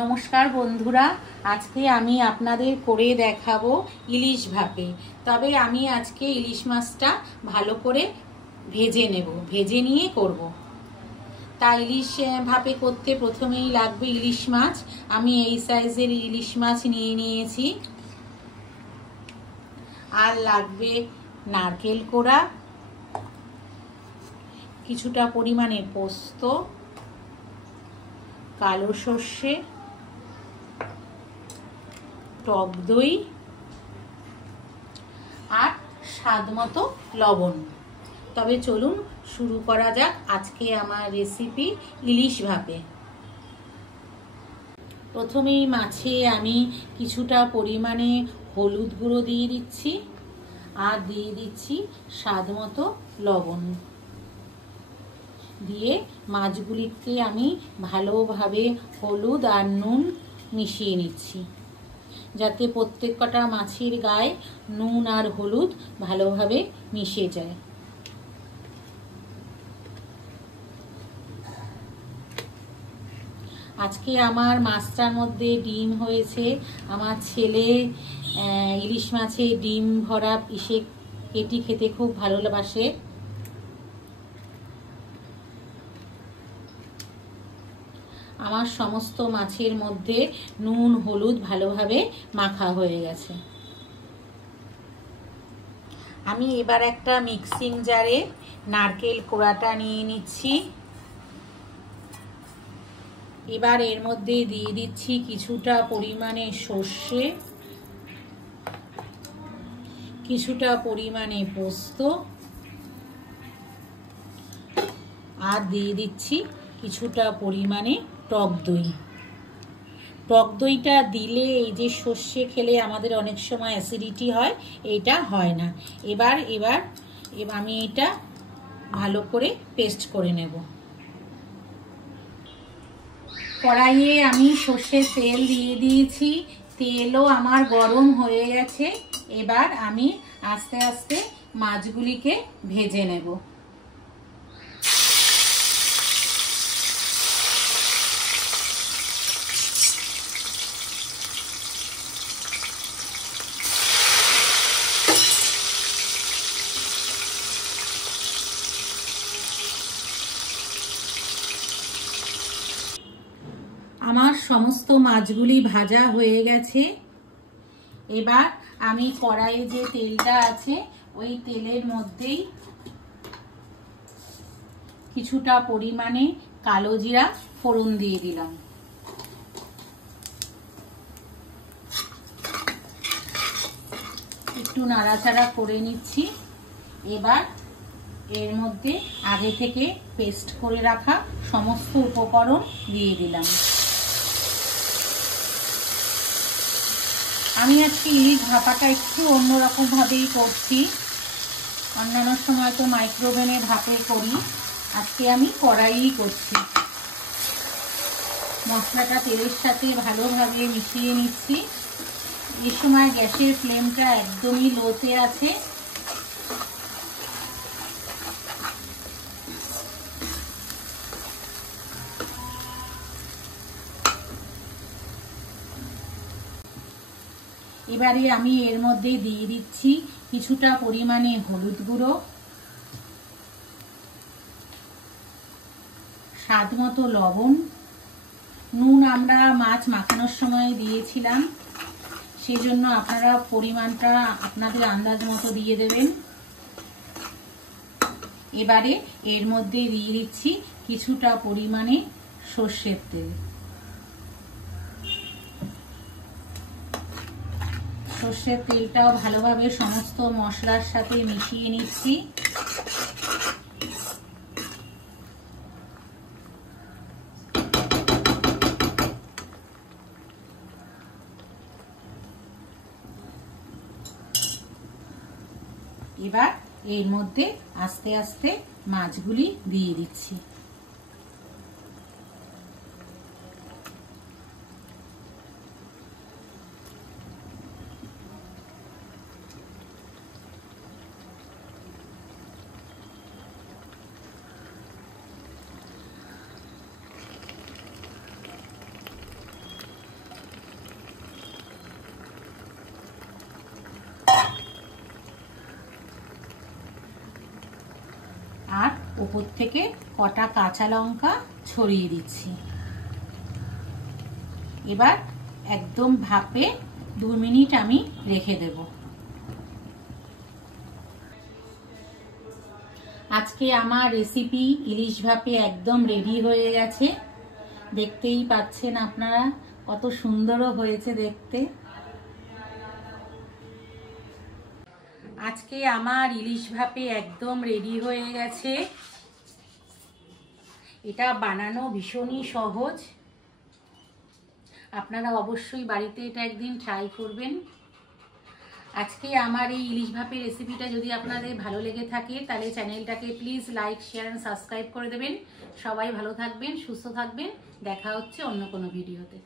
নমস্কার বন্ধুরা, আজকে আমি আপনাদের করে দেখাবো ইলিশ ভাপে। তবে আমি আজকে ইলিশ মাছটা ভালো করে ভেজে নেব, ভেজে নিয়ে করব। তা ইলিশ ভাপে করতে প্রথমেই লাগবে ইলিশ মাছ। আমি এই সাইজের ইলিশ মাছ নিয়ে নিয়েছি। আর লাগবে নারকেল কোড়া, কিছুটা পরিমাণে পোস্ত, কালো সর্ষে, টক দই আর স্বাদ মতো লবণ। তবে চলুন শুরু করা যাক আজকে আমার রেসিপি ইলিশ ভাপে। প্রথমেই মাছে আমি কিছুটা পরিমাণে হলুদ গুঁড়ো দিয়ে দিচ্ছি আর দিয়ে দিচ্ছি স্বাদ মতো লবণ। দিয়ে মাছগুলিকে আমি ভালোভাবে হলুদ আর নুন মিশিয়ে নিচ্ছি, যাতে প্রত্যেক কটা মাছের গায়ে নুন আর হলুদ ভালোভাবে মিশে যায়। আজকে আমার মাছটার মধ্যে ডিম হয়েছে। আমার ছেলে ইলিশ মাছে ডিম ভরা পিষে এটি খেতে খুব ভালোবাসে। আমার সমস্ত মাছের মধ্যে নুন হলুদ ভালোভাবে মাখা হয়ে গেছে। আমি এবার একটা মিক্সিং জারে নারকেল কোড়াটা নিয়ে নিচ্ছি। এবার এর মধ্যে দিয়ে দিচ্ছি কিছুটা পরিমাণে সর্ষে, কিছুটা পরিমাণে পোস্ত আর দিয়ে দিচ্ছি কিছুটা পরিমাণে টক দই। টক দইটা দিলে এই যে সর্ষে খেলে আমাদের অনেক সময় অ্যাসিডিটি হয়, এটা হয় না। এবার আমি এটা ভালো করে পেস্ট করে নেব। কড়াইয়ে আমি সর্ষের তেল দিয়ে দিয়েছি, তেলও আমার গরম হয়ে গেছে। এবার আমি আস্তে আস্তে মাছগুলিকে ভেজে নেব। আমার সমস্ত মাছগুলি ভাজা হয়ে গেছে। এবার আমি কড়াইয়ে যে তেলটা আছে ওই তেলের মধ্যেই কিছুটা পরিমাণে কালো জিরা ফোড়ন দিয়ে দিলাম। একটু নাড়াচাড়া করে নিচ্ছি। এবার এর মধ্যে আগে থেকে পেস্ট করে রাখা সমস্ত উপকরণ দিয়ে দিলাম। আমি আজকে ইলিশ ভাপাটা একটু অন্যরকম ভাবেই করছি। অন্যান্য সময় তো মাইক্রোওভেনে ভাপে করি, আজকে আমি কড়াইই করছি। মশলাটা তেলের সাথে ভালোভাবে মিশিয়ে নিচ্ছি। এই সময় গ্যাসের ফ্লেমটা একদমই লোতে আছে। এবারে আমি এর মধ্যে দিয়ে দিচ্ছি কিছুটা পরিমাণে হলুদ গুঁড়ো, স্বাদ মতো লবণ, নুন আমরা মাছ মাখানোর সময় দিয়েছিলাম, সেজন্য আপনারা পরিমাণটা আপনাদের আন্দাজ মতো দিয়ে দেবেন। এবারে এর মধ্যে দিয়ে দিচ্ছি কিছুটা পরিমাণে সর্ষের তেল। সর্ষের তেলটাও ভালোভাবে সমস্ত মশলার সাথে মিশিয়ে নিচ্ছি। এবার এর মধ্যে আস্তে আস্তে মাছগুলি দিয়ে দিচ্ছি। উপর থেকে কটা কাঁচা লঙ্কা ছড়িয়ে দিচ্ছি। এবার একদম ভাপে 2 মিনিট আমি রেখে দেব। আজকে আমার রেসিপি ইলিশ ভাপে একদম রেডি হয়ে গেছে। দেখতেই পাচ্ছেন আপনারা কত সুন্দরও হয়েছে দেখতে। আজকে আমার ইলিশ ভাপে একদম রেডি হয়ে গেছে। এটা বানানো ভীষণই সহজ, আপনারা অবশ্যই বাড়িতে এটা একদিন ট্রাই করবেন। আজকে আমার এই ইলিশ ভাপের রেসিপিটা যদি আপনাদের ভালো লেগে থাকে তাহলে চ্যানেলটাকে please like, share and subscribe করে দেবেন। সবাই ভালো থাকবেন, সুস্থ থাকবেন। দেখা হচ্ছে অন্য কোনো ভিডিওতে।